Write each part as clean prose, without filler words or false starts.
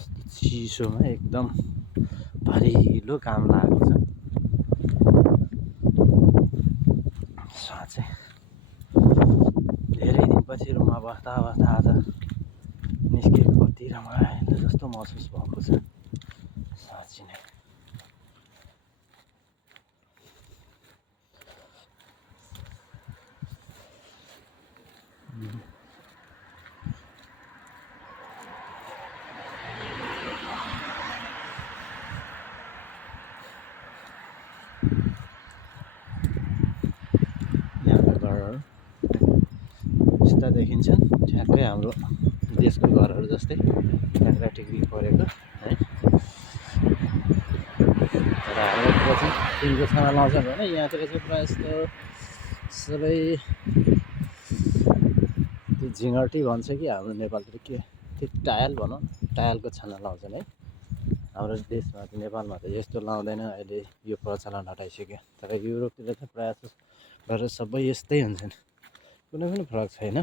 कस्तो चिसोमा एकदम भरिलो काम लागेको छ साँच्चै। धेरै दिनपछि रुममा बस्दा आज निस्केको कति रमाइलो जस्तो महसुस भएको छ साँच्चै नै। यहाँका घरहरू यस्ता देखिन्छन्, ठ्याक्कै हाम्रो देशको घरहरू जस्तै ट्याक्रा टिक्री परेको है। तर हाम्रोतिर चाहिँ टिनको छाना लाउँछन् भने यहाँतिर चाहिँ प्रायः जस्तो सबै त्यो झिँगटी भन्छ कि हाम्रो नेपालतिर के त्यो टायल भनौँ, टायलको छाना लाउँछन् है। हाम्रो देशमा त नेपालमा त यस्तो लाउँदैन, अहिले यो प्रचलन हटाइसक्यो। तर युरोपतिर चाहिँ प्रायः जस्तो गरेर सबै यस्तै हुन्छन्, कुनै पनि फरक छैन।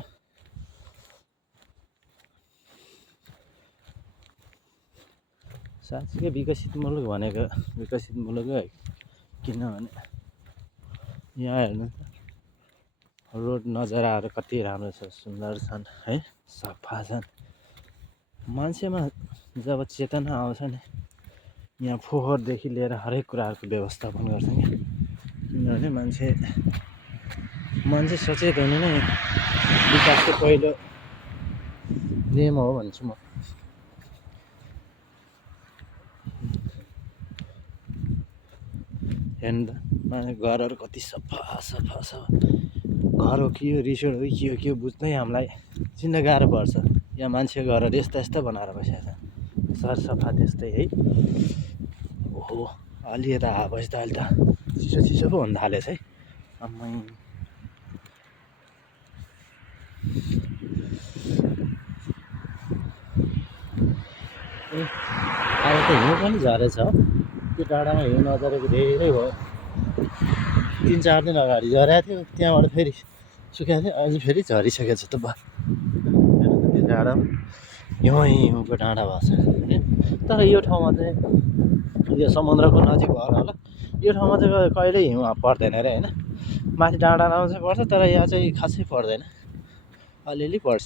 साँच्चीकै विकसित मुलुक भनेको विकसित मुलुकै हो, किनभने यहाँ हेर्नु रोड नजाराहरू कति राम्रो छ, सुन्दर छन् है, सफा छन्। मान्छेमा जब चेतना आउँछ नि, यहाँ फोहोरदेखि लिएर हरेक कुराहरूको व्यवस्थापन गर्छ कि, किनभने मान्छे सचेत हुनु नै विकासको पहिलो नियम हो भन्छु म। हेर्नु त मान्छे घरहरू कति सफा सफा छ, घर हो कि यो रिसोर्ट हो कि के हो बुझ्नै हामीलाई चिन्न गाह्रो पर्छ। यहाँ मान्छेको घरहरू यस्ता बनाएर बसेका छन्, सरसफा त्यस्तै है। ओहो अलि यता हावापछि त अहिले त चिसो पो हुन थालेछ है। आम्मै अहिले त हिउँ पनि झरेछ। त्यो डाँडामा हिउँ नझरेको धेरै भयो, 3-4 दिन अगाडि झरेको थियो, त्यहाँबाट फेरि सुकेको थियो, अहिले फेरि झरिसकेको छ त। हेर्नु त त्यो डाँडामा हिउँको डाँडा भएको छ है। तर यो ठाउँमा चाहिँ यो समुद्रको नजिक भएर होला, यो ठाउँमा चाहिँ कहिल्यै हिउँ पर्दैन अरे होइन। माथि डाँडामा चाहिँ पर्छ, तर यहाँ चाहिँ खासै पर्दैन, अलिअलि पर्छ।